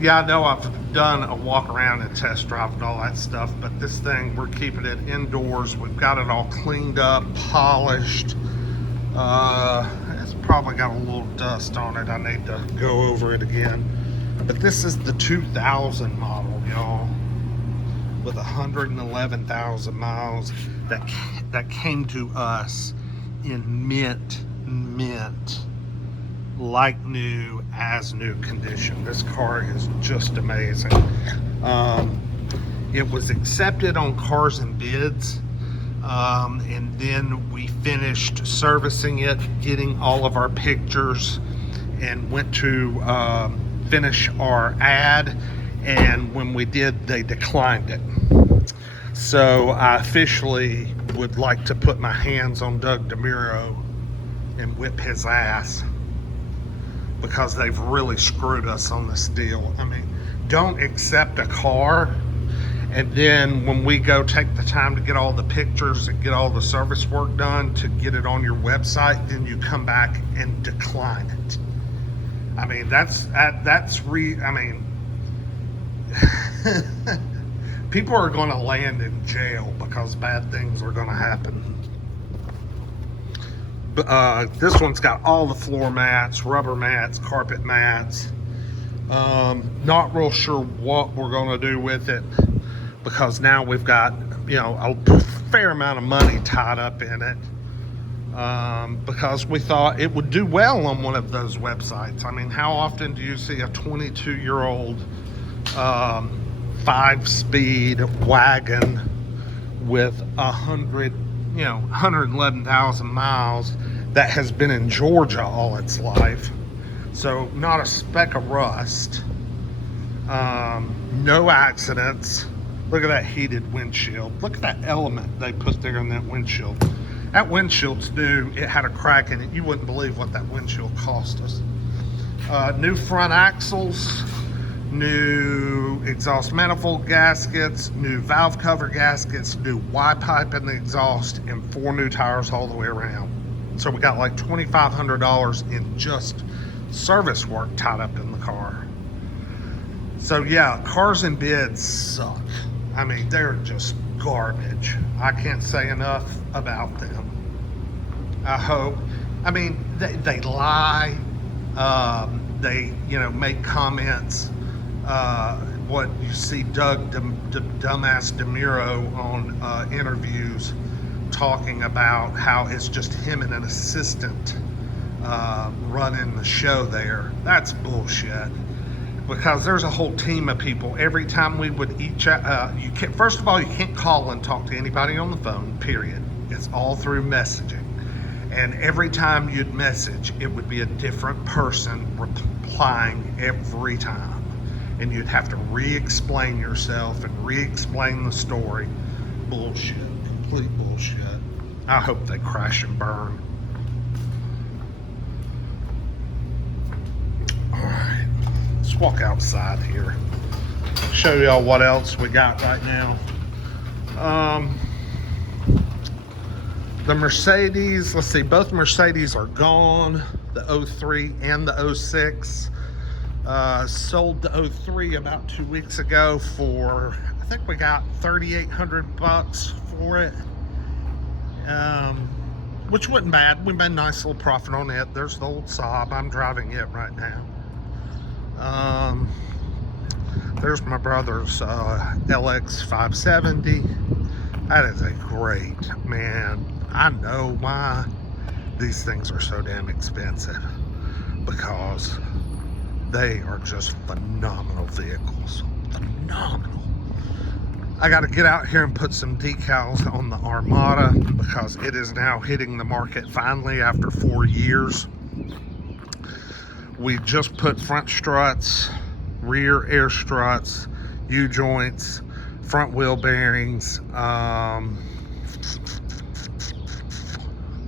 Yeah, I know I've done a walk around and test drive and all that stuff, but this thing, we're keeping it indoors. We've got it all cleaned up, polished. It's probably got a little dust on it. I need to go over it again. But this is the 2000 model, y'all, with 111,000 miles that came to us in mint, like new, as new condition. This car is just amazing. It was accepted on Cars and Bids, and then we finished servicing it, getting all of our pictures, and went to finish our ad, and when we did, they declined it. So I officially would like to put my hands on Doug DeMuro and whip his ass, because they've really screwed us on this deal. I mean, don't accept a car, and then when we go take the time to get all the pictures and get all the service work done to get it on your website, then you come back and decline it. I mean, I mean, people are going to land in jail because bad things are going to happen. This one's got all the floor mats, rubber mats, carpet mats. Not real sure what we're going to do with it, because now we've got, you know, a fair amount of money tied up in it, because we thought it would do well on one of those websites. I mean, how often do you see a 22-year-old 5-speed wagon with 111,000 miles that has been in Georgia all its life? So not a speck of rust, no accidents. Look at that heated windshield. Look at that element they put there in that windshield. That windshield's new. It had a crack in it. You wouldn't believe what that windshield cost us. New front axles, new exhaust manifold gaskets, new valve cover gaskets, new Y pipe in the exhaust, and 4 new tires all the way around. So we got like $2,500 in just service work tied up in the car. So yeah, Cars and Bids suck. I mean, they're just garbage. I can't say enough about them. I hope. I mean, they lie. They, make comments. What you see Doug dumbass DeMuro on interviews talking about how it's just him and an assistant running the show there. That's bullshit. Because there's a whole team of people. Every time we would each, first of all, you can't call and talk to anybody on the phone, period. It's all through messaging. And every time you'd message, it would be a different person replying every time. And you'd have to re-explain yourself and re-explain the story. Bullshit, complete bullshit. I hope they crash and burn. All right, let's walk outside here. Show y'all what else we got right now. The Mercedes, let's see, both Mercedes are gone. The 03 and the 06. Sold the 03 about 2 weeks ago for, I think we got $3,800 for it. Which wasn't bad. We made a nice little profit on it. There's the old Saab. I'm driving it right now. There's my brother's LX 570. That is a great, man. I know why these things are so damn expensive, because they are just phenomenal vehicles. Phenomenal. I got to get out here and put some decals on the Armada, because it is now hitting the market finally after 4 years. We just put front struts, rear air struts, U-joints, front wheel bearings,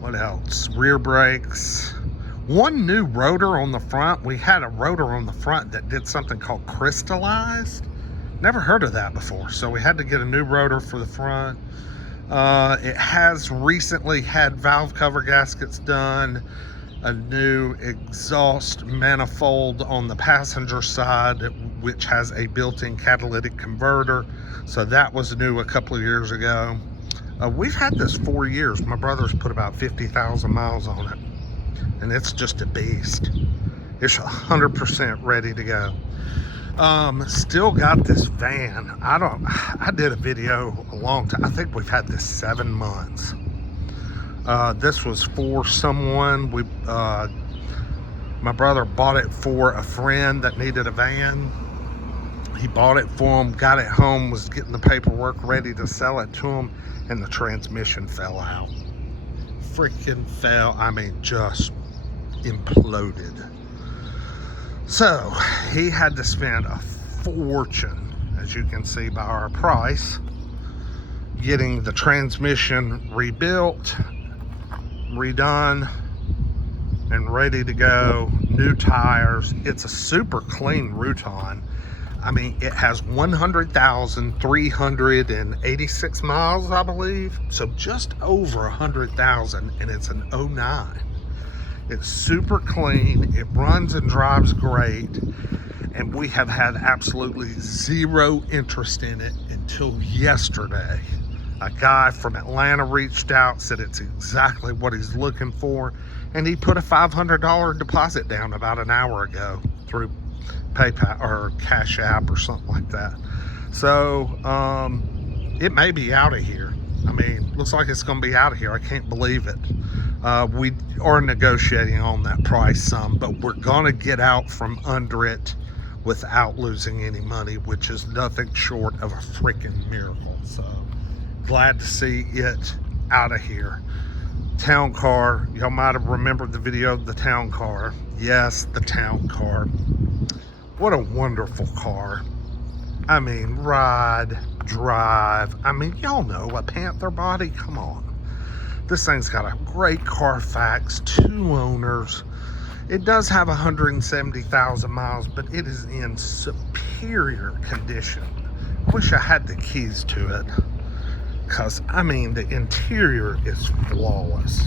what else? Rear brakes. One new rotor on the front. We had a rotor on the front that did something called crystallized. Never heard of that before. So we had to get a new rotor for the front. It has recently had valve cover gaskets done. a new exhaust manifold on the passenger side, which has a built-in catalytic converter. So that was new a couple of years ago. We've had this 4 years. My brother's put about 50,000 miles on it, and it's just a beast. It's 100% ready to go. Still got this van. I did a video a long time. I think we've had this 7 months. This was for someone. My brother bought it for a friend that needed a van. He bought it for him, got it home, was getting the paperwork ready to sell it to him, and the transmission fell out. Freaking fell. I mean, just imploded. So he had to spend a fortune, as you can see by our price, getting the transmission rebuilt, redone, and ready to go. New tires. It's a super clean Routan. I mean, it has 100,386 miles, I believe. So just over 100,000, and it's an 09. It's super clean. It runs and drives great. And we have had absolutely zero interest in it until yesterday. A guy from Atlanta reached out, said it's exactly what he's looking for, and he put a $500 deposit down about an hour ago through PayPal or Cash App or something like that. So it may be out of here. I mean, looks like it's going to be out of here. I can't believe it. We are negotiating on that price some, but we're going to get out from under it without losing any money, which is nothing short of a freaking miracle. So glad to see it out of here. Town car. Y'all might have remembered the video of the town car. Yes, the town car. What a wonderful car. I mean, ride, drive. I mean, y'all know a Panther body. Come on. This thing's got a great Carfax, 2 owners. It does have 170,000 miles, but it is in superior condition. I wish I had the keys to it, because, I mean, the interior is flawless.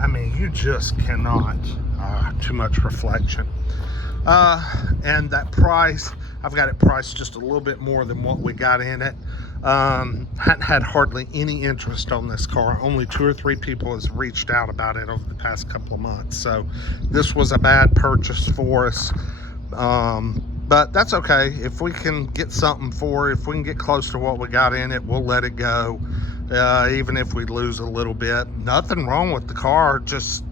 I mean, you just cannot. Too much reflection. And that price, I've got it priced just a little bit more than what we got in it. Hadn't had hardly any interest on this car. Only 2 or 3 people has reached out about it over the past couple of months. So this was a bad purchase for us. But that's okay. If we can get something for it, if we can get close to what we got in it, we'll let it go. Even if we lose a little bit. Nothing wrong with the car, just,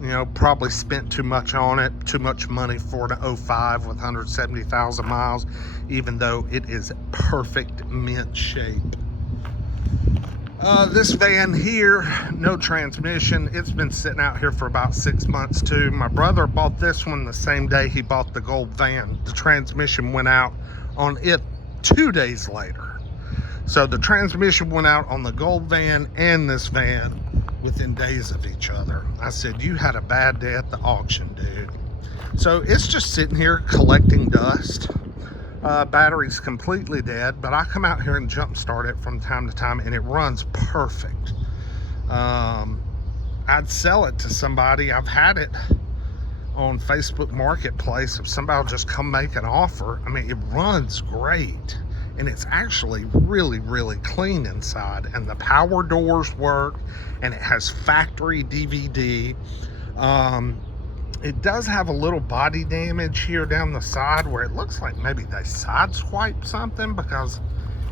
you know, probably spent too much on it, too much money for an 05 with 170,000 miles, even though it is perfect mint shape. This van here, no transmission. It's been sitting out here for about 6 months too. My brother bought this one the same day he bought the gold van. The transmission went out on it 2 days later. So the transmission went out on the gold van and this van within days of each other. I said, you had a bad day at the auction, dude. So it's just sitting here collecting dust. Battery's completely dead, but I come out here and jump start it from time to time, and it runs perfect. I'd sell it to somebody. I've had it on Facebook Marketplace. If somebody will just come make an offer, I mean, it runs great. And it's actually really, really clean inside. And the power doors work, and it has factory DVD. It does have a little body damage here down the side where it looks like maybe they sideswiped something, because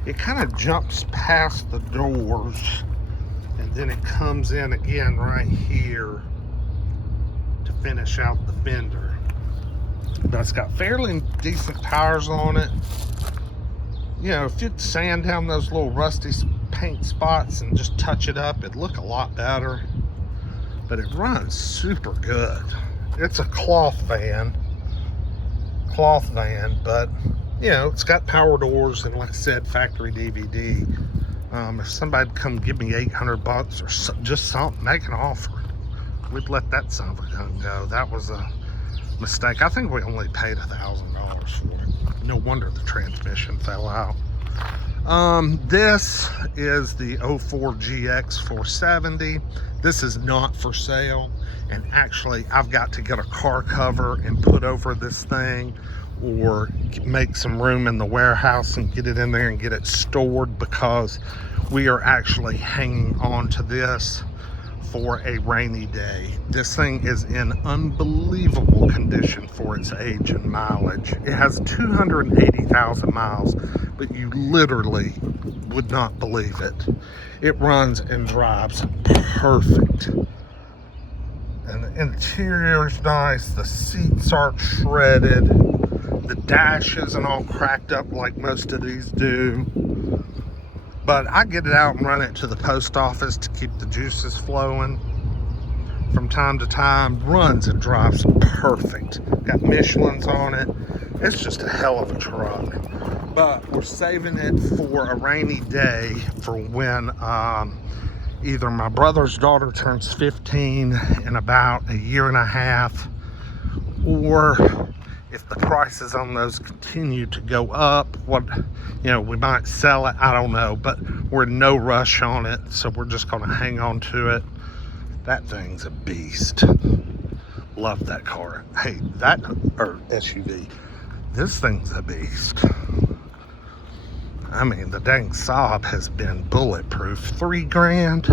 it kind of jumps past the doors and then it comes in again right here to finish out the fender. But it's got fairly decent tires on it. You know, if you'd sand down those little rusty paint spots and just touch it up, it'd look a lot better. But it runs super good. It's a cloth van, but, you know, it's got power doors and, like I said, factory DVD. If somebody'd come give me $800 or just something, make an offer, we'd let that son of a gun go. That was a mistake. I think we only paid $1,000 for it. No wonder the transmission fell out. This is the 04 GX 470. This is not for sale, and actually I've got to get a car cover and put over this thing, or make some room in the warehouse and get it in there and get it stored, because we are actually hanging on to this for a rainy day. This thing is in unbelievable condition for its age and mileage. It has 280,000 miles, but you literally would not believe it. It runs and drives perfect. And the interior's nice, the seats aren't shredded, the dash isn't all cracked up like most of these do. But I get it out and run it to the post office to keep the juices flowing from time to time. Runs and drives perfect. Got Michelin's on it. It's just a hell of a truck. But we're saving it for a rainy day, for when either my brother's daughter turns 15 in about a year and a half, or if the prices on those continue to go up, we might sell it. I don't know, but we're in no rush on it, so we're just going to hang on to it. That thing's a beast. Love that car. Hey, or SUV. This thing's a beast. I mean, the dang Saab has been bulletproof. $3 grand.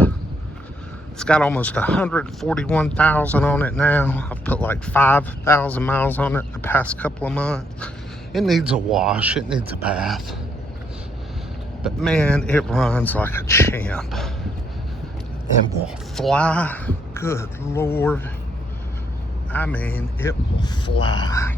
It's got almost 141,000 on it now. I've put like 5,000 miles on it the past couple of months. It needs a wash. It needs a bath. But man, it runs like a champ. And will fly. Good Lord. I mean, it will fly.